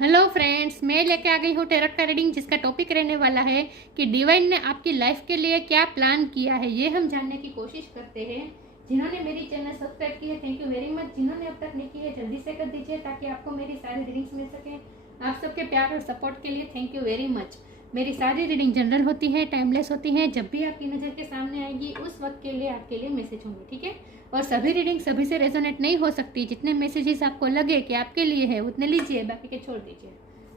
Hello friends, मैं लेके आ गई हूँ टेरट का रीडिंग, जिसका टॉपिक रहने वाला है कि डिवाइन ने आपकी लाइफ के लिए क्या प्लान किया है। ये हम जानने की कोशिश करते हैं। जिन्होंने मेरी चैनल सब्सक्राइब की है, थैंक यू वेरी मच। जिन्होंने अब तक नहीं की है, जल्दी से कर दीजिए ताकि आपको मेरी सारी रीडिंग्स मिल सकें। आप सबके प्यार और सपोर्ट के लिए थैंक यू वेरी मच। मेरी सारी रीडिंग जनरल होती है, टाइमलेस होती है। जब भी आपकी नज़र के सामने आएगी उस वक्त के लिए आपके लिए मैसेज होंगे, ठीक है। और सभी रीडिंग सभी से रेजोनेट नहीं हो सकती। जितने मैसेजेस आपको लगे कि आपके लिए है उतने लीजिए, बाकी के छोड़ दीजिए।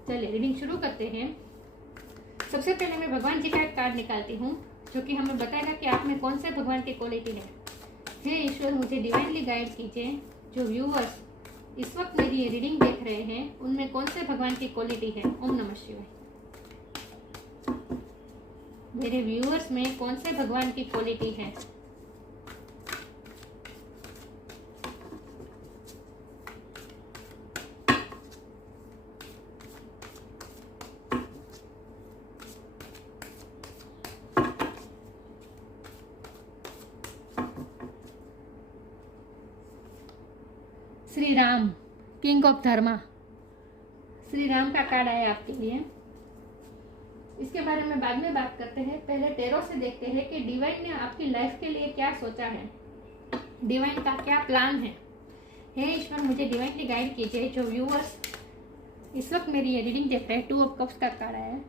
चलिए रीडिंग शुरू करते हैं। सबसे पहले मैं भगवान जी का एक कार्ड निकालती हूँ जो कि हमें बताएगा कि आप में कौन से भगवान की क्वालिटी है। हे ईश्वर, मुझे डिवाइनली गाइड कीजिए। जो व्यूअर्स इस वक्त मेरी ये रीडिंग देख रहे हैं उनमें कौन से भगवान की क्वालिटी है। ओम नमः शिवाय। मेरे व्यूअर्स में कौन से भगवान की क्वालिटी है। श्री राम, किंग ऑफ धर्मा। श्री राम का कार्ड आया आपके लिए। इसके बारे में बाद में बात करते हैं। पहले टेरो से देखते हैं कि डिवाइन ने आपकी लाइफ के लिए क्या सोचा है, डिवाइन का क्या प्लान है। हे ईश्वर, मुझे डिवाइनली गाइड कीजिए। जो व्यूअर्स इस वक्त मेरी ये रीडिंग देख रहे हैं, 2 ऑफ कप्स का कार्ड आया है।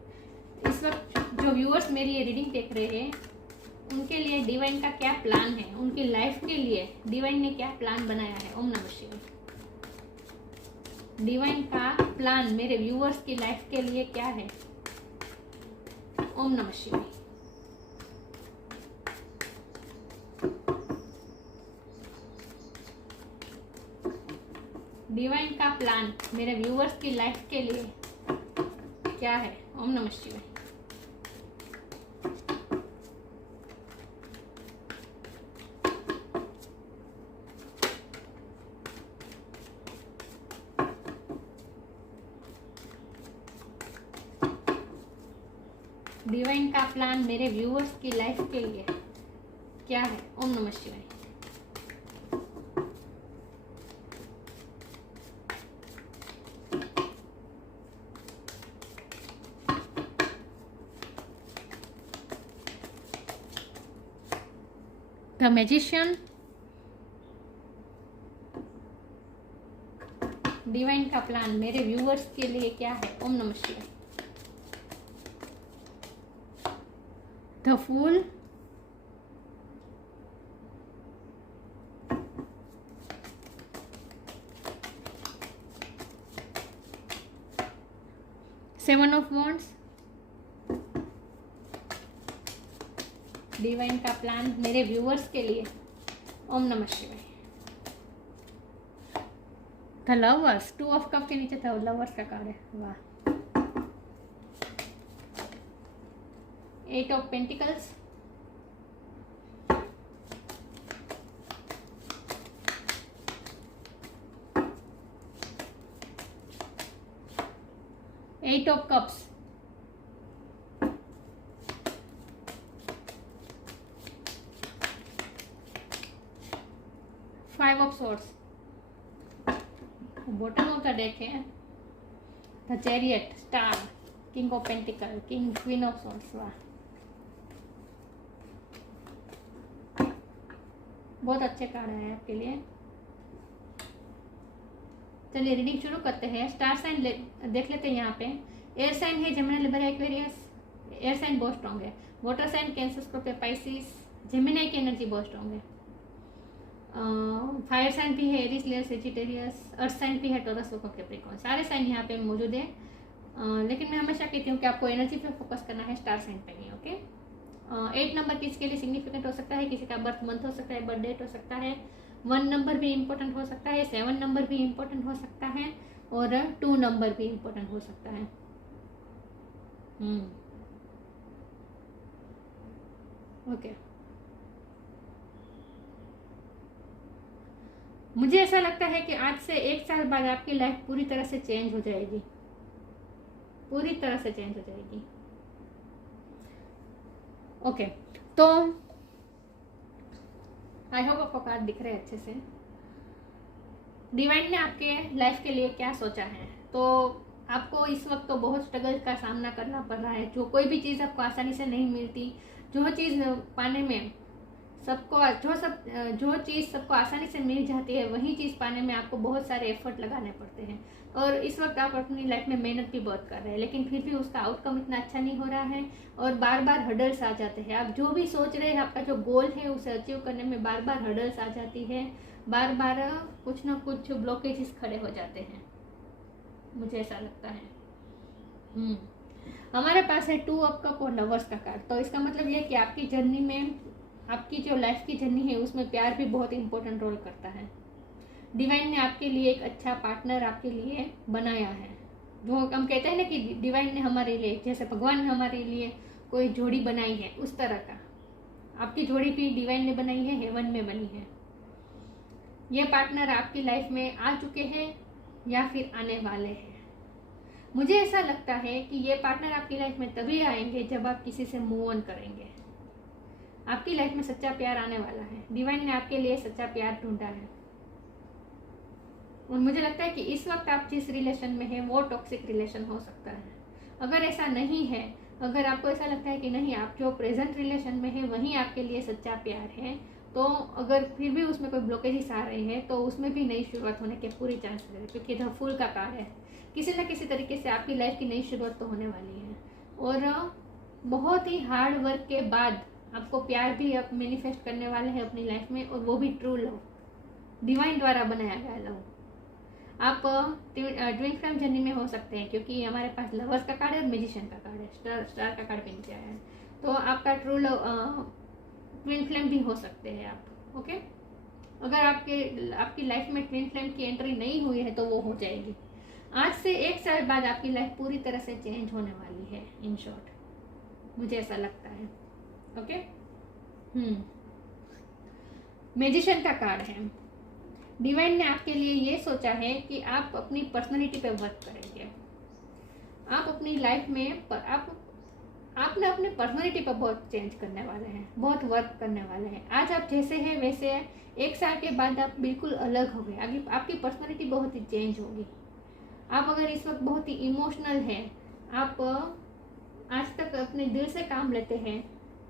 इस वक्त जो व्यूअर्स मेरी ये रीडिंग देख रहे हैं उनके लिए डिवाइन का क्या प्लान है, उनकी लाइफ के लिए डिवाइन ने क्या प्लान बनाया है। ओम नमः शिवाय। डिवाइन का प्लान मेरे व्यूअर्स की लाइफ के लिए क्या है। ओम नमः शिवाय। डिवाइन का प्लान मेरे व्यूअर्स की लाइफ के लिए क्या है। ओम नमः शिवाय। डिवाइन का प्लान मेरे व्यूअर्स की लाइफ के लिए क्या है। ओम नमः शिवाय। The magician. डिवाइन का प्लान मेरे व्यूअर्स के लिए क्या है। ओम नमः शिवाय। The fool. Seven of wands. Divine का प्लान मेरे व्यूअर्स के लिए। ओम नमः शिवाय। The lovers. 2 ऑफ कप के नीचे था लवर्स का कार्ड है। वाह। 8 of pentacles. Eight of cups. Five of swords. Bottom of the deck है the chariot, star, king of pentacle, king, queen of swords. वाह, बहुत अच्छे कार्ड आए आपके लिए। चलिए रीडिंग शुरू करते हैं। स्टार साइन देख लेते हैं। यहाँ पे एयर साइन है Gemini, Libra, Aquarius. Air sign बहुत स्ट्रॉन्ग है। Water sign Cancer, Scorpio, Pisces. Gemini की एनर्जी बहुत स्ट्रॉन्ग है। फायर साइन भी है Aries, Leo, Sagittarius. Earth sign भी है टॉरस, वर्गो, कैप्रिकॉर्न। सारे साइन यहाँ पे मौजूद है। लेकिन मैं हमेशा कहती हूँ कि आपको एनर्जी पे फोकस करना है, स्टार साइन पे नहीं। ओके। 8 नंबर किसी लिए सिग्निफिकेंट हो सकता है, किसी का बर्थ मंथ हो सकता है, बर्थ डेट हो सकता है। 1 नंबर भी इम्पोर्टेंट हो सकता है, 7 नंबर भी इम्पोर्टेंट हो सकता है और 2 नंबर भी इम्पोर्टेंट हो सकता है। ओके। मुझे ऐसा लगता है कि आज से 1 साल बाद आपकी लाइफ पूरी तरह से चेंज हो जाएगी, पूरी तरह से चेंज हो जाएगी। ओके, तो आई होप आपको कार्ड दिख रहे हैं अच्छे से। डिवाइन ने आपके लाइफ के लिए क्या सोचा है। तो आपको इस वक्त तो बहुत स्ट्रगल का सामना करना पड़ रहा है। जो कोई भी चीज़ आपको आसानी से नहीं मिलती, जो चीज़ पाने में जो चीज़ सबको आसानी से मिल जाती है, वही चीज़ पाने में आपको बहुत सारे एफर्ट लगाने पड़ते हैं। और इस वक्त आप अपनी लाइफ में मेहनत भी बहुत कर रहे हैं, लेकिन फिर भी उसका आउटकम इतना अच्छा नहीं हो रहा है और बार बार हर्डल्स आ जाते हैं। आप जो भी सोच रहे हैं, आपका जो गोल है उसे अचीव करने में बार बार हर्डल्स आ जाती है, बार बार कुछ ना कुछ ब्लॉकेजेस खड़े हो जाते हैं, मुझे ऐसा लगता है। हमारे पास है 2 ऑफ कप और लवर्स का कार्ड। तो इसका मतलब ये कि आपकी जर्नी में, आपकी जो लाइफ की जर्नी है उसमें प्यार भी बहुत इंपॉर्टेंट रोल करता है। डिवाइन ने आपके लिए एक अच्छा पार्टनर आपके लिए बनाया है। जो हम कहते हैं ना कि डिवाइन ने हमारे लिए, जैसे भगवान ने हमारे लिए कोई जोड़ी बनाई है, उस तरह का आपकी जोड़ी भी डिवाइन ने बनाई है, हेवन में बनी है। ये पार्टनर आपकी लाइफ में आ चुके हैं या फिर आने वाले हैं। मुझे ऐसा लगता है कि ये पार्टनर आपकी लाइफ में तभी आएंगे जब आप किसी से मूव ऑन करेंगे। आपकी लाइफ में सच्चा प्यार आने वाला है। डिवाइन ने आपके लिए सच्चा प्यार ढूंढा है और मुझे लगता है कि इस वक्त आप जिस रिलेशन में हैं वो टॉक्सिक रिलेशन हो सकता है। अगर ऐसा नहीं है, अगर आपको ऐसा लगता है कि नहीं, आप जो प्रेजेंट रिलेशन में है वही आपके लिए सच्चा प्यार है, तो अगर फिर भी उसमें कोई ब्लॉकेजेस आ रहे हैं तो उसमें भी नई शुरुआत होने के पूरी चांस है, क्योंकि द फूल का कार्ड है। किसी न किसी तरीके से आपकी लाइफ की नई शुरुआत तो होने वाली है और बहुत ही हार्ड वर्क के बाद आपको प्यार भी अब मैनिफेस्ट करने वाले हैं अपनी लाइफ में, और वो भी ट्रू लव, डिवाइन द्वारा बनाया गया लव। आप ट्विन फ्लेम जर्नी में हो सकते हैं, क्योंकि हमारे पास लवर्स का कार्ड है और मैजिशियन का कार्ड है, स्टार का कार्ड भी नीचे आया है। तो आपका ट्रू लव ट्विन फ्लेम भी हो सकते हैं आप। ओके, अगर आपकी लाइफ में ट्विन फ्लेम की एंट्री नहीं हुई है तो वो हो जाएगी। आज से 1 साल बाद आपकी लाइफ पूरी तरह से चेंज होने वाली है, इन शॉर्ट मुझे ऐसा लगता है। ओके, मैजिशियन का कार्ड है। डिवाइन ने आपके लिए ये सोचा है कि आप अपनी पर्सनालिटी पे वर्क करेंगे। आप अपनी लाइफ में आपने अपनी पर्सनालिटी पर बहुत चेंज करने वाले हैं, बहुत वर्क करने वाले हैं। आज आप जैसे हैं वैसे हैं, 1 साल के बाद आप बिल्कुल अलग हो गए। आपकी पर्सनालिटी बहुत ही चेंज होगी। आप अगर इस वक्त बहुत ही इमोशनल हैं, आप आज तक अपने दिल से काम लेते हैं,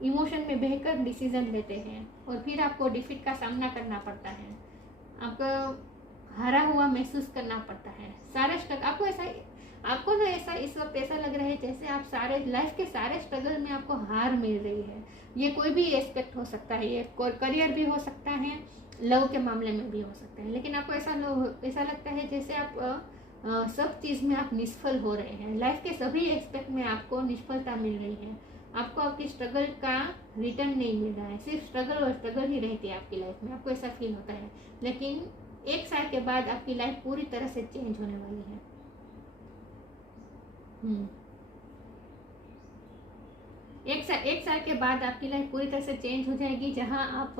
इमोशन में बहकर डिसीजन लेते हैं और फिर आपको डिफीट का सामना करना पड़ता है, आपको हारा हुआ महसूस करना पड़ता है। सारे स्ट्रगल आपको ना ऐसा इस वक्त ऐसा लग रहा है जैसे आप सारे लाइफ के सारे स्ट्रगल में आपको हार मिल रही है। ये कोई भी एस्पेक्ट हो सकता है, ये करियर भी हो सकता है, लव के मामले में भी हो सकता है, लेकिन आपको ऐसा लगता है जैसे आप सब चीज़ में आप निष्फल हो रहे हैं। लाइफ के सभी एस्पेक्ट में आपको निष्फलता मिल रही है, आपको आपकी स्ट्रगल का रिटर्न नहीं मिल रहा है, सिर्फ स्ट्रगल और स्ट्रगल ही रहती है आपकी लाइफ में, आपको ऐसा फील होता है। लेकिन 1 साल के बाद आपकी लाइफ पूरी तरह से चेंज होने वाली है। एक साल के बाद आपकी लाइफ पूरी तरह से चेंज हो जाएगी, जहां आप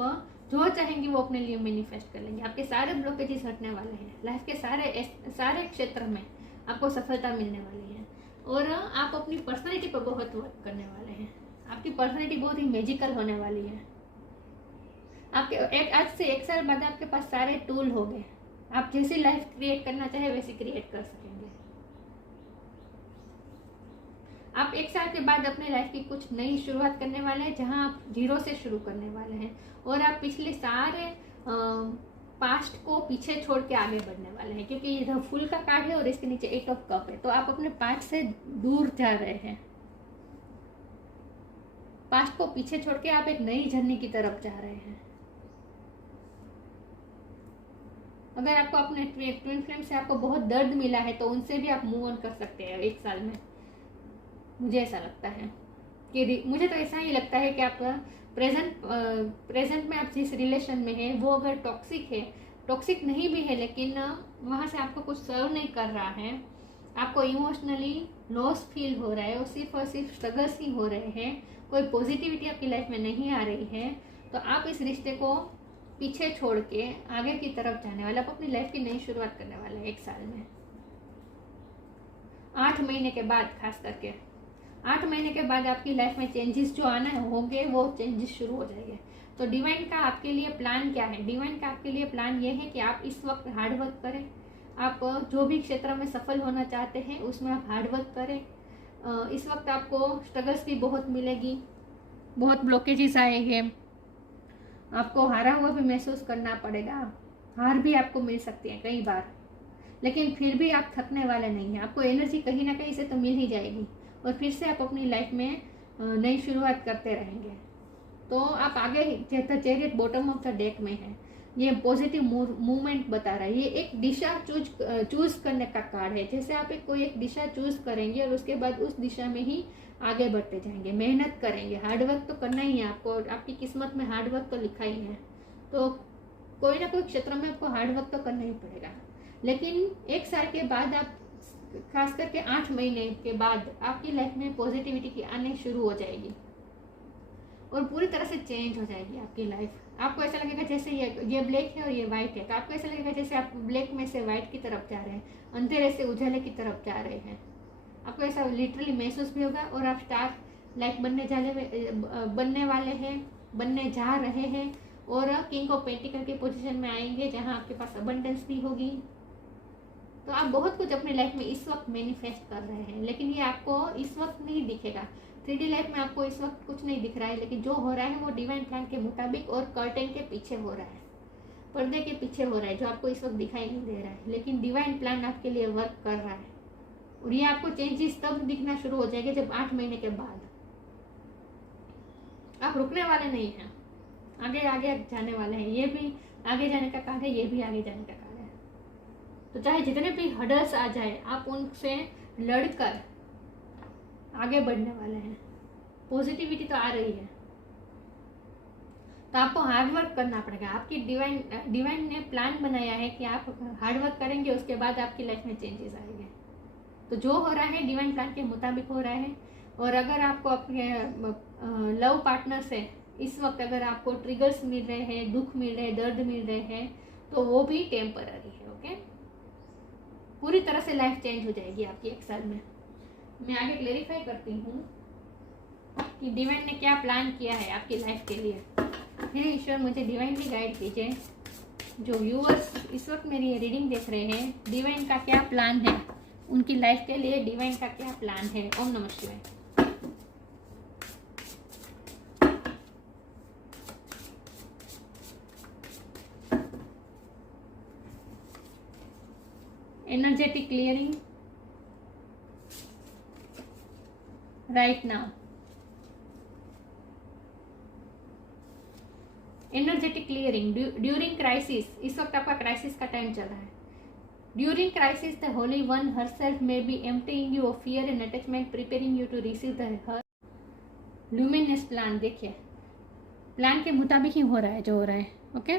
जो चाहेंगे वो अपने लिए मैनिफेस्ट कर लेंगे। आपके सारे ब्लॉकेजेस हटने वाले हैं, लाइफ के सारे क्षेत्र में आपको सफलता मिलने वाली है और आप अपनी पर्सनालिटी पर बहुत वर्क करने वाले हैं। आपकी पर्सनालिटी बहुत ही मैजिकल होने वाली है। आज से 1 साल बाद आपके पास सारे टूल हो गए, आप जैसी लाइफ क्रिएट करना चाहे वैसी क्रिएट कर सकेंगे। आप 1 साल के बाद अपने लाइफ की कुछ नई शुरुआत करने वाले हैं, जहां आप 0 से शुरू करने वाले हैं और आप पिछले सारे पास्ट को पीछे छोड़ के आगे बढ़ने वाले हैं, क्योंकि ये फूल का कार्ड है और इसके नीचे 8 ऑफ कप है। तो आप अपने पास्ट से दूर जा रहे हैं, पास्ट को पीछे छोड़ के आप एक नई जर्नी की तरफ जा रहे हैं। अगर आपको अपने ट्विन फ्लेम से आपको बहुत दर्द मिला है तो उनसे भी आप मूव ऑन कर सकते हैं 1 साल में। मुझे ऐसा लगता है कि मुझे तो ऐसा ही लगता है कि आप प्रेजेंट में आप जिस रिलेशन में है वो अगर टॉक्सिक नहीं भी है, लेकिन वहाँ से आपको कुछ सर्व नहीं कर रहा है, आपको इमोशनली लॉस फील हो रहा है और सिर्फ स्ट्रगल्स ही हो रहे हैं, कोई पॉजिटिविटी आपकी लाइफ में नहीं आ रही है, तो आप इस रिश्ते को पीछे छोड़ के आगे की तरफ जाने वाले, आप अपनी लाइफ की नई शुरुआत करने वाले हैं 1 साल में। 8 महीने के बाद, खास करके 8 महीने के बाद आपकी लाइफ में चेंजेस जो आना होंगे वो चेंजेस शुरू हो जाएंगे। तो डिवाइन का आपके लिए प्लान क्या है? डिवाइन का आपके लिए प्लान ये है कि आप इस वक्त हार्ड वर्क करें, आप जो भी क्षेत्र में सफल होना चाहते हैं उसमें आप हार्डवर्क करें। इस वक्त आपको स्ट्रगल्स भी बहुत मिलेगी, बहुत ब्लॉकेजेस आएंगे, आपको हारा हुआ भी महसूस करना पड़ेगा, हार भी आपको मिल सकती है कई बार, लेकिन फिर भी आप थकने वाले नहीं हैं। आपको एनर्जी कहीं ना कहीं से तो मिल ही जाएगी और फिर से आप अपनी लाइफ में नई शुरुआत करते रहेंगे। तो आप आगे chariot bottom of the deck में है, ये पॉजिटिव मूवमेंट बता रहा है। ये एक दिशा चूज करने का कार्ड है। जैसे आप कोई एक दिशा चूज करेंगे और उसके बाद उस दिशा में ही आगे बढ़ते जाएंगे, मेहनत करेंगे, हार्डवर्क तो करना ही है आपको, आपकी किस्मत में हार्डवर्क तो लिखा ही है। तो कोई ना कोई क्षेत्र में आपको हार्डवर्क तो करना ही पड़ेगा। लेकिन एक साल के बाद आप, खास करके 8 महीने के बाद आपकी लाइफ में पॉजिटिविटी की आने शुरू हो जाएगी और पूरी तरह से चेंज हो जाएगी आपकी लाइफ। आपको ऐसा लगेगा जैसे ये ब्लैक है और ये वाइट है, तो आपको ऐसा लगेगा जैसे आप ब्लैक में से वाइट की तरफ जा रहे हैं, अंधेरे से उजाले की तरफ जा रहे हैं। आपको ऐसा लिटरली महसूस भी होगा और आप स्टार लाइक बनने वाले हैं, बनने जा रहे हैं और किंग ऑफ पेंटिकल की पोजीशन में आएंगे जहां आपके पास अबंडेंस भी होगी। तो आप बहुत कुछ अपनी लाइफ में इस वक्त मैनिफेस्ट कर रहे हैं, लेकिन ये आपको इस वक्त नहीं दिखेगा। 3D लाइफ में आपको इस वक्त कुछ नहीं दिख रहा है, लेकिन जो हो रहा है वो डिवाइन प्लान के मुताबिक और कर्टेन के पीछे हो रहा है, पर्दे के पीछे हो रहा है, जो आपको इस वक्त दिखाई नहीं दे रहा है। लेकिन डिवाइन प्लान आपके लिए वर्क कर रहा है और ये आपको चेंजेस तब दिखना शुरू हो जाएंगे जब 8 महीने के बाद। आप रुकने वाले नहीं हैं, आगे आगे जाने वाले हैं। ये भी आगे जाने का कार्य है, ये भी आगे जाने का कार्य है। तो चाहे जितने भी हर्डल्स आ जाए, आप उनसे लड़कर आगे बढ़ने वाले हैं। पॉजिटिविटी तो आ रही है, तो आपको हार्डवर्क करना पड़ेगा। आपकी डिवाइन ने प्लान बनाया है कि आप हार्डवर्क करेंगे, उसके बाद आपकी लाइफ में चेंजेस आएंगे। तो जो हो रहा है डिवाइन प्लान के मुताबिक हो रहा है। और अगर आपको अपने लव पार्टनर से इस वक्त अगर आपको ट्रिगर्स मिल रहे हैं, दुख मिल रहे हैं, दर्द मिल रहे हैं, तो वो भी टेम्पररी है। ओके, पूरी तरह से लाइफ चेंज हो जाएगी आपकी 1 साल में। मैं आगे क्लेरिफाई करती हूँ कि डिवाइन ने क्या प्लान किया है आपकी लाइफ के लिए। हे ईश्वर, मुझे डिवाइनली गाइड कीजिए। जो व्यूअर्स इस वक्त मेरी ये रीडिंग देख रहे हैं, डिवाइन का क्या प्लान है उनकी लाइफ के लिए, डिवाइन का क्या प्लान है। ओम नमः शिवाय। Energetic clearing right now. Energetic clearing during crisis. इस वक्त आपका क्राइसिस का टाइम चल रहा है। During crisis the holy one herself may be emptying you of fear and attachment, preparing you to receive the her luminous plan. देखिए, plan के मुताबिक ही हो रहा है जो हो रहा है। ओके,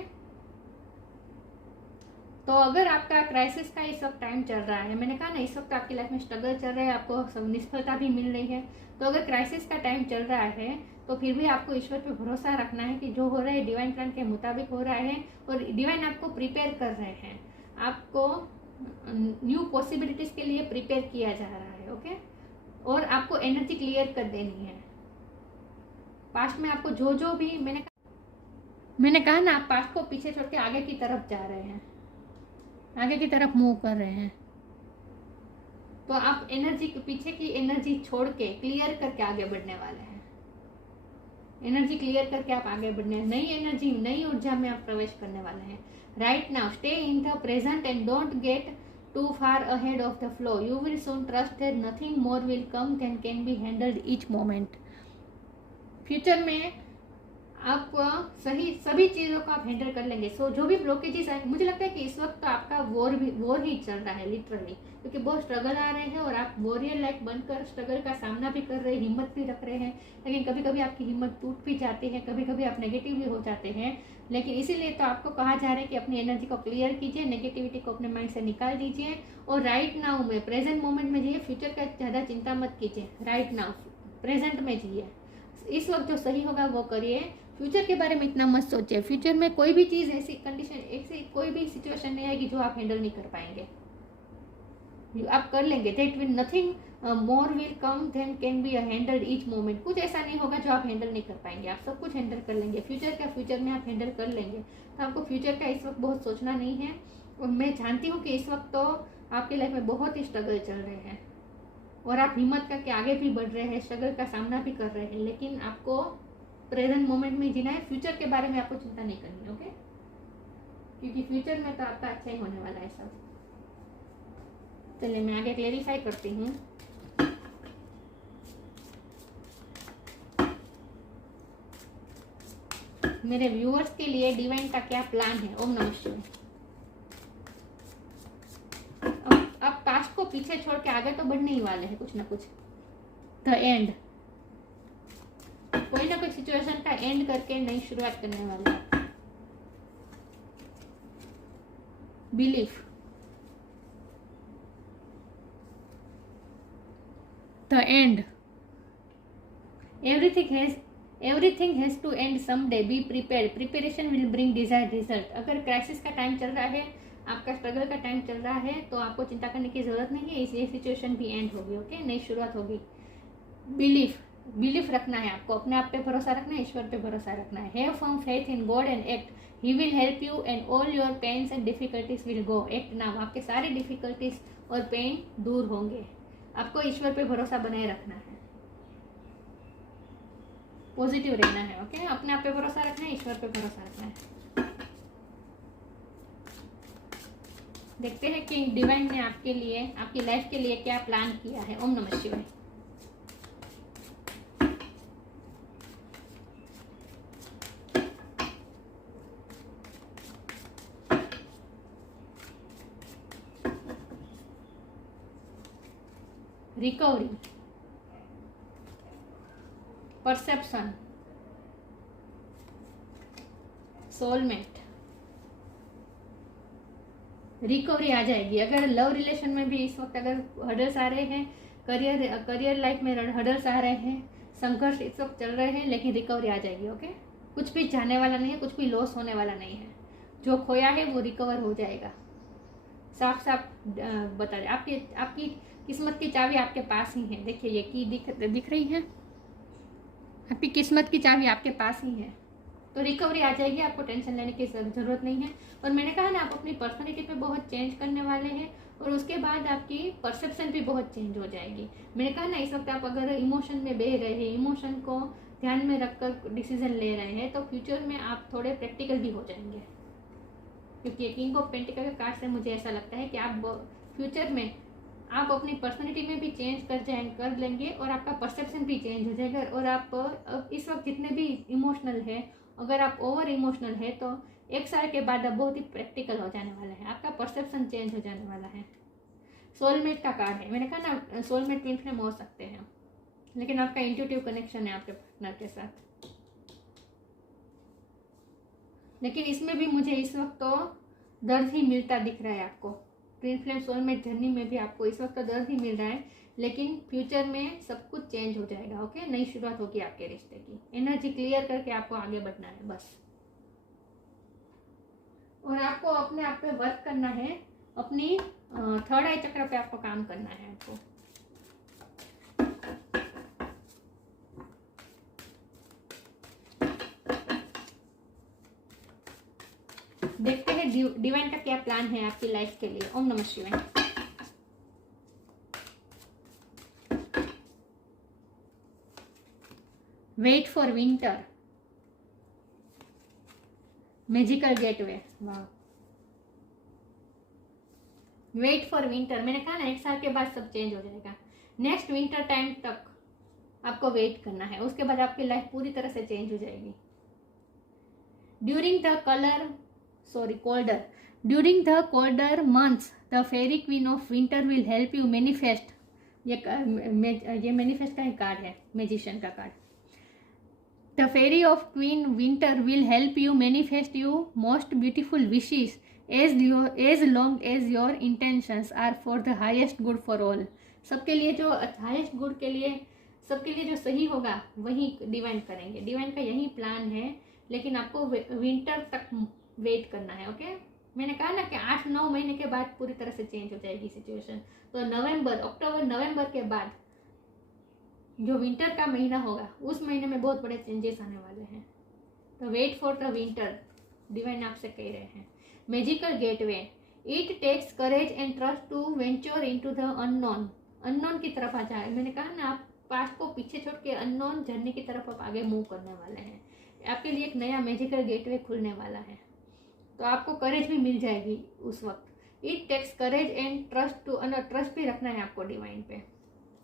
तो अगर आपका क्राइसिस का इस वक्त टाइम चल रहा है, मैंने कहा ना इस वक्त आपकी लाइफ में स्ट्रगल चल रहा है, आपको सब निष्फलता भी मिल रही है, तो अगर क्राइसिस का टाइम चल रहा है तो फिर भी आपको ईश्वर पे भरोसा रखना है कि जो हो रहा है डिवाइन प्लान के मुताबिक हो रहा है और डिवाइन आपको प्रिपेयर कर रहे हैं, आपको न्यू पॉसिबिलिटीज के लिए प्रिपेयर किया जा रहा है। ओके, और आपको एनर्जी क्लियर कर देनी है। पास्ट में आपको जो भी मैंने कहा ना, आप पास्ट को पीछे छोड़ के आगे की तरफ जा रहे हैं, आगे की तरफ मूव कर रहे हैं। तो आप एनर्जी पीछे की एनर्जी छोड़ के क्लियर करके आगे बढ़ने वाले हैं। एनर्जी क्लियर करके आप आगे बढ़ने, नई एनर्जी, नई ऊर्जा में आप प्रवेश करने वाले हैं। Right now stay in the present and don't get too far ahead of the flow. You will soon trust that nothing more will come than can be handled each moment. Future में आप सभी चीज़ों को आप handle कर लेंगे। सो जो भी ब्लॉकेजेस आए, मुझे लगता है कि इस वक्त तो आपका वॉर ही चल रहा है लिटरली, क्योंकि बहुत स्ट्रगल आ रहे हैं और आप वॉरियर लाइक बनकर स्ट्रगल का सामना भी कर रहे हैं, हिम्मत भी रख रहे हैं। लेकिन कभी कभी आपकी हिम्मत टूट भी जाती है, कभी कभी आप नेगेटिव भी हो जाते हैं। लेकिन इसीलिए तो आपको कहा जा रहा है कि अपनी एनर्जी को क्लियर कीजिए, नेगेटिविटी को अपने माइंड से निकाल दीजिए और राइट नाउ में, प्रेजेंट मोमेंट में जिए। फ्यूचर का ज़्यादा चिंता मत कीजिए, राइट नाउ प्रेजेंट में जिए। इस वक्त जो सही होगा वो करिए, फ्यूचर के बारे में इतना मत सोचिए। फ्यूचर में कोई भी चीज़, ऐसी कंडीशन, ऐसी कोई भी सिचुएशन नहीं आएगी जो आप हैंडल नहीं कर पाएंगे। आप कर लेंगे। That will nothing more will come than can be handled each moment. कुछ ऐसा नहीं होगा जो आप हैंडल नहीं कर पाएंगे, आप सब कुछ हैंडल कर लेंगे। फ्यूचर में आप हैंडल कर लेंगे। तो आपको फ्यूचर का इस वक्त बहुत सोचना नहीं है। और मैं जानती हूँ कि इस वक्त तो आपकी लाइफ में बहुत ही स्ट्रगल चल रहे हैं और आप हिम्मत करके आगे भी बढ़ रहे हैं, स्ट्रगल का सामना भी कर रहे हैं, लेकिन आपको प्रेजेंट मोमेंट में जीना है। फ्यूचर के बारे में आपको चिंता नहीं करनी, ओके? क्योंकि फ्यूचर में तो आपका अच्छा ही होने वाला है सब। चलिए मैं आगे क्लेरिफाई करती हूँ। मेरे व्यूअर्स के लिए डिवाइन का क्या प्लान है? ओम नमः शिवाय। अब पास्ट को पीछे छोड़ के आगे तो बढ़ने ही वाले हैं कुछ ना कुछ। द एंड, कोई ना कोई सिचुएशन का एंड करके नई शुरुआत करने वाले हैं। Belief, the end, everything has to end someday, be prepared, preparation will bring desired result। अगर क्राइसिस का टाइम चल रहा है, आपका स्ट्रगल का टाइम चल रहा है, तो आपको चिंता करने की जरूरत नहीं है। ये सिचुएशन भी एंड होगी, ओके? नई शुरुआत होगी। बिलीफ रखना है आपको, अपने आप पे भरोसा रखना है, ईश्वर पे भरोसा रखना है। Have firm faith in God and act, he will help you and all your pains and difficulties will go. Act now, आपके सारे डिफिकल्टीज और पेन दूर होंगे। आपको ईश्वर पे भरोसा बनाए रखना है, पॉजिटिव रहना है, ओके? अपने आप पे भरोसा रखना है, ईश्वर पे भरोसा रखना है। देखते हैं कि डिवाइन ने आपके लिए, आपकी लाइफ के लिए क्या प्लान किया है। ओम नमः शिवाय। रिकवरी, परसेप्शन, सोलमेट, रिकवरी आ जाएगी। अगर लव रिलेशन में भी इस वक्त अगर हर्डल्स आ रहे हैं, करियर लाइफ में हर्डल्स आ रहे हैं, संघर्ष इस वक्त चल रहे हैं, लेकिन रिकवरी आ जाएगी, ओके? कुछ भी जाने वाला नहीं है, कुछ भी लॉस होने वाला नहीं है। जो खोया है वो रिकवर हो जाएगा। साफ साफ बता दे, आपकी किस्मत की चाबी आपके पास ही है। देखिए ये की दिख रही है, आपकी किस्मत की चाबी आपके पास ही है। तो रिकवरी आ जाएगी, आपको टेंशन लेने की जरूरत नहीं है। और मैंने कहा ना, आप अपनी पर्सनैलिटी पे बहुत चेंज करने वाले हैं और उसके बाद आपकी परसेप्शन भी बहुत चेंज हो जाएगी। मैंने कहा ना, इस वक्त आप अगर इमोशन में बह रहे हैं, इमोशन को ध्यान में रखकर डिसीजन ले रहे हैं, तो फ्यूचर में आप थोड़े प्रैक्टिकल भी हो जाएंगे। क्योंकि किंग ऑफ पेंटिकल के कार्ड से मुझे ऐसा लगता है कि आप फ्यूचर में आप अपनी पर्सनैलिटी में भी चेंज कर लेंगे और आपका परसेप्शन भी चेंज हो जाएगा। और आप इस वक्त जितने भी इमोशनल है, अगर आप ओवर इमोशनल है, तो एक साल के बाद आप बहुत ही प्रैक्टिकल हो जाने वाला है, आपका परसेप्शन चेंज हो जाने वाला है। सोलमेट का कार्ड है। मैंने कहा ना, सोलमेट ट्विन फ्लेम हो सकते हैं, लेकिन आपका इंट्यूटिव कनेक्शन है आपके पार्टनर के साथ। लेकिन इसमें भी मुझे इस वक्त तो दर्द ही मिलता दिख रहा है आपको। ट्विन फ्लेम सोलमेट जर्नी में भी आपको इस वक्त तो दर्द ही मिल रहा है, लेकिन फ्यूचर में सब कुछ चेंज हो जाएगा, ओके? नई शुरुआत होगी आपके रिश्ते की। एनर्जी क्लियर करके आपको आगे बढ़ना है बस। और आपको अपने आप पे वर्क करना है, अपनी थर्ड आई चक्र पे आपको काम करना है आपको। देखते हैं डिवाइन का क्या प्लान है आपकी लाइफ के लिए। ओम नमः शिवाय। Wait for winter, magical gateway. वाह, वेट फॉर विंटर। मैंने कहा ना, एक साल के बाद सब चेंज हो जाएगा। नेक्स्ट विंटर टाइम तक आपको वेट करना है, उसके बाद आपकी लाइफ पूरी तरह से चेंज हो जाएगी। During the colder months, the fairy queen of winter will help you manifest। ये मैनिफेस्ट का ही कार्ड है, मैजिशियन का card. The fairy of queen winter will help you manifest your most beautiful wishes as long as your intentions are for the highest good for all। सबके लिए जो highest good के लिए, सबके लिए जो सही होगा वही डिवाइन करेंगे। डिवाइन का यही प्लान है, लेकिन आपको विंटर तक वेट करना है, ओके? मैंने कहा ना कि 8-9 महीने के बाद पूरी तरह से चेंज हो जाएगी सिचुएशन। तो अक्टूबर नवंबर के बाद जो विंटर का महीना होगा, उस महीने में बहुत बड़े चेंजेस आने वाले हैं। तो wait for the winter, divine आपसे कह रहे हैं। Magical gateway, it takes courage and trust to venture into the unknown. Unknown की तरफ आ जाए, मैंने कहा ना आप पास्ट को पीछे छोड़ के अननोन जर्नी की तरफ आप आगे मूव करने वाले हैं। आपके लिए एक नया मैजिकल गेटवे खुलने वाला है, तो आपको करेज भी मिल जाएगी उस वक्त। It takes courage and trust to, trust भी रखना है आपको डिवाइन पे।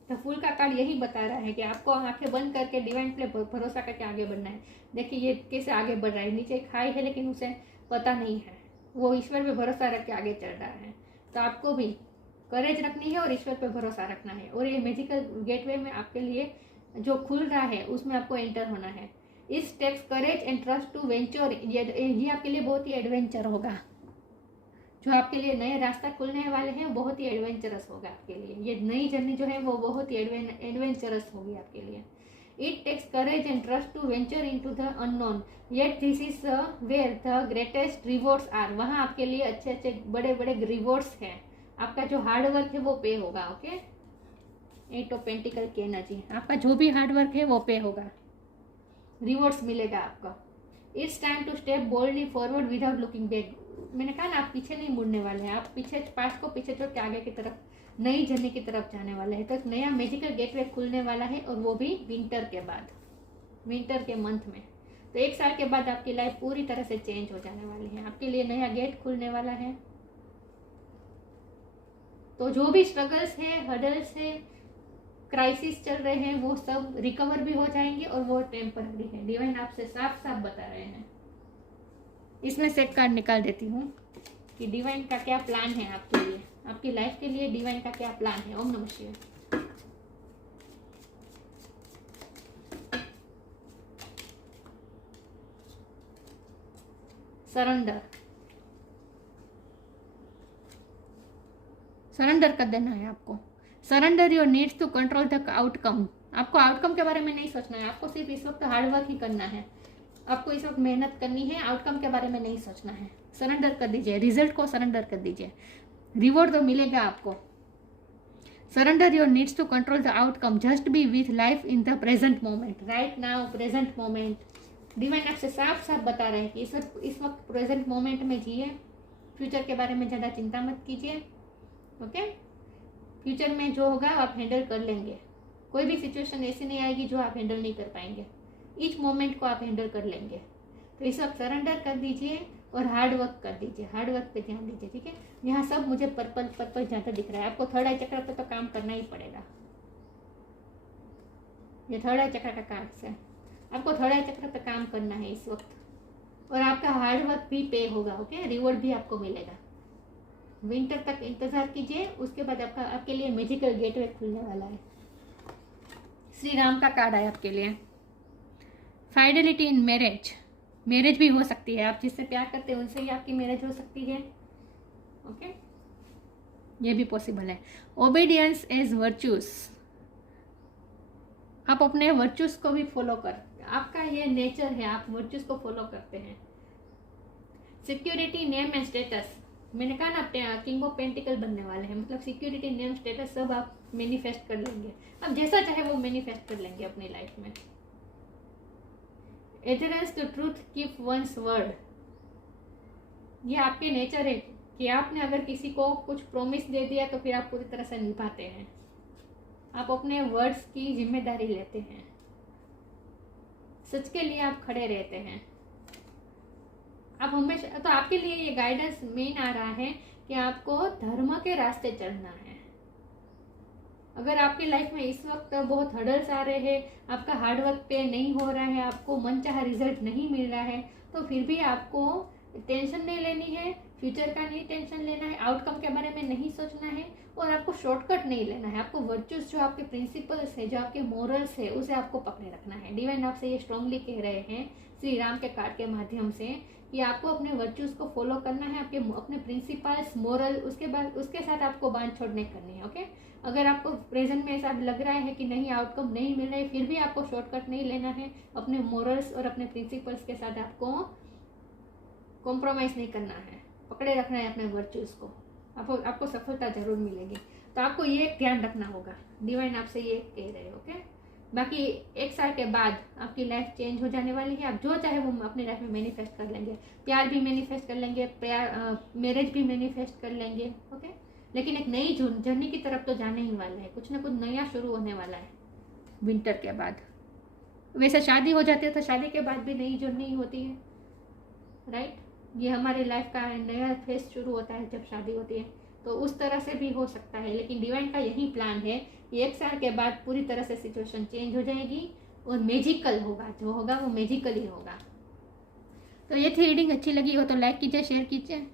तो फूल का कार्ड यही बता रहा है कि आपको आंखें बंद करके डिवाइन पे भरोसा करके आगे बढ़ना है। देखिए ये कैसे आगे बढ़ रहा है, नीचे खाई है लेकिन उसे पता नहीं है, वो ईश्वर पे भरोसा रख के आगे चल रहा है। तो आपको भी करेज रखनी है और ईश्वर पे भरोसा रखना है, और ये मैजिकल गेटवे में आपके लिए जो खुल रहा है उसमें आपको एंटर होना है। इस takes courage and trust to venture, ये आपके लिए बहुत ही एडवेंचर होगा। जो आपके लिए नए रास्ता खुलने वाले हैं बहुत ही एडवेंचरस होगा आपके लिए। ये नई जर्नी जो है वो बहुत ही एडवेंचरस होगी आपके लिए। It takes courage and trust to venture into the unknown, yet this is where the greatest rewards are. वहाँ आपके लिए अच्छे अच्छे बड़े बड़े रिवॉर्ड्स हैं। आपका जो हार्डवर्क है वो पे होगा। ओके, 8 ऑफ पेंटिकल की एनर्जी, आपका जो भी हार्डवर्क है वो पे होगा, रिवॉर्ड्स मिलेगा आपका। It's time to step boldly forward without looking back. मैंने कहा ना आप पीछे नहीं मुड़ने वाले हैं, आप पीछे पास्ट को पीछे छोड़ के आगे की तरफ नई जर्नी की तरफ जाने वाले हैं। तो एक नया मैजिकल गेटवे खुलने वाला है, और वो भी विंटर के बाद, विंटर के मंथ में। तो 1 साल के बाद आपकी लाइफ पूरी तरह से चेंज हो जाने वाली है, आपके लिए नया गेट खुलने वाला है। तो जो भी स्ट्रगल्स है, हर्डल्स है, क्राइसिस चल रहे हैं, वो सब रिकवर भी हो जाएंगे और वो टेम्पररी है। डिवाइन आपसे साफ साफ बता रहे हैं। इसमें से एक कार्ड निकाल देती हूँ कि डिवाइन का क्या प्लान है आपके लिए, आपकी लाइफ के लिए डिवाइन का क्या प्लान है। ओम नमः शिवाय। सरेंडर, सरेंडर कर देना है आपको। Surrender your needs to control the outcome. आपको आउटकम के बारे में नहीं सोचना है, आपको सिर्फ इस वक्त हार्डवर्क ही करना है, आपको इस वक्त मेहनत करनी है, आउटकम के बारे में नहीं सोचना है। सरेंडर कर दीजिए, रिजल्ट को सरेंडर कर दीजिए, रिवॉर्ड तो मिलेगा आपको। Surrender your needs to control the outcome, just be with life in the present moment, right now, present moment. Divine आपसे साफ साफ बता रहे हैं कि इस वक्त प्रेजेंट मोमेंट में जिए, फ्यूचर के बारे में ज़्यादा चिंता मत कीजिए। ओके, फ्यूचर में जो होगा आप हैंडल कर लेंगे, कोई भी सिचुएशन ऐसी नहीं आएगी जो आप हैंडल नहीं कर पाएंगे, ईच मोमेंट को आप हैंडल कर लेंगे। तो इस वक्त सरेंडर कर दीजिए और हार्ड वर्क कर दीजिए, हार्ड वर्क पे ध्यान दीजिए। ठीक है, यहाँ सब मुझे पर्पल पर्पल ज़्यादा दिख रहा है, आपको थर्ड आई चक्र पे तो काम करना ही पड़ेगा। ये थर्ड आई चक्र का कार्ड है, आपको थर्ड आई चक्र पे काम करना है इस वक्त, और आपका हार्ड वर्क भी पे होगा। ओके, रिवॉर्ड भी आपको मिलेगा। विंटर तक इंतजार कीजिए, उसके बाद आपके लिए मैजिकल गेटवे खुलने वाला है। श्री राम का कार्ड है आपके लिए। फाइडेलिटी इन मैरिज, मैरिज भी हो सकती है, आप जिससे प्यार करते हैं उनसे ही आपकी मैरिज हो सकती है। ओके, ये भी पॉसिबल है। ओबीडियंस एज वर्च्यूज, आप अपने वर्च्यूज को भी फॉलो कर, आपका ये नेचर है, आप वर्च्यूज को फॉलो करते हैं। सिक्योरिटी, नेम एंड स्टेटस, मैंने कहा ना किंग ऑफ पेंटिकल बनने वाले हैं, मतलब सिक्योरिटी, नेम, स्टेटस सब आप मैनिफेस्ट कर लेंगे, आप जैसा चाहे वो मैनिफेस्ट कर लेंगे अपनी लाइफ में। Adherence to truth, keep one's word, ये आपके नेचर है कि आपने अगर किसी को कुछ प्रॉमिस दे दिया तो फिर आप पूरी तरह से निभाते हैं, आप अपने वर्ड्स की जिम्मेदारी लेते हैं, सच के लिए आप खड़े रहते हैं। आप हमेशा, तो आपके लिए ये गाइडेंस मेन आ रहा है कि आपको धर्म के रास्ते चलना है। अगर आपकी लाइफ में इस वक्त बहुत हर्डल्स आ रहे हैं, आपका हार्डवर्क पे नहीं हो रहा है, आपको मनचाहा रिजल्ट नहीं मिल रहा है, तो फिर भी आपको टेंशन नहीं लेनी है, फ्यूचर का नहीं टेंशन लेना है, आउटकम के बारे में नहीं सोचना है, और आपको शॉर्टकट नहीं लेना है। आपको वर्च्यूज, जो आपके प्रिंसिपल्स है, जो आपके मोरल्स है, उसे आपको पकड़े रखना है। डिवाइन आपसे ये स्ट्रांगली कह रहे हैं श्री राम के कार्ड के माध्यम से कि आपको अपने वर्च्यूज को फॉलो करना है, आपके अपने प्रिंसिपल्स, मोरल, उसके बाद उसके साथ आपको बांध छोड़ने करनी है। ओके, अगर आपको प्रेजेंट में ऐसा लग रहा है कि नहीं आउटकम नहीं मिल रहा है, फिर भी आपको शॉर्टकट नहीं लेना है, अपने मोरल्स और अपने प्रिंसिपल्स के साथ आपको कॉम्प्रोमाइज़ नहीं करना है, पकड़े रखना है अपने वर्च्यूज को, आपको सफलता जरूर मिलेगी। तो आपको ये ध्यान रखना होगा, डिवाइन आपसे ये कह रहे हैं। ओके, बाकी 1 साल के बाद आपकी लाइफ चेंज हो जाने वाली है। आप जो चाहे वो अपनी लाइफ में मैनिफेस्ट कर लेंगे। प्यार भी मैनिफेस्ट कर लेंगे, मैरिज भी मैनिफेस्ट कर लेंगे। ओके, लेकिन एक नई जर्नी की तरफ तो जाने ही वाला है। कुछ ना कुछ नया शुरू होने वाला है विंटर के बाद। वैसे शादी हो जाती है तो शादी के बाद भी नई जर्नी होती है, राइट। ये हमारी लाइफ का नया फेज शुरू होता है जब शादी होती है, तो उस तरह से भी हो सकता है। लेकिन डिवाइन का यही प्लान है कि 1 साल के बाद पूरी तरह से सिचुएशन चेंज हो जाएगी और मैजिकल होगा। जो होगा वो मैजिकल ही होगा। तो ये थी रीडिंग। अच्छी लगी हो तो लाइक कीजिए, शेयर कीजिए।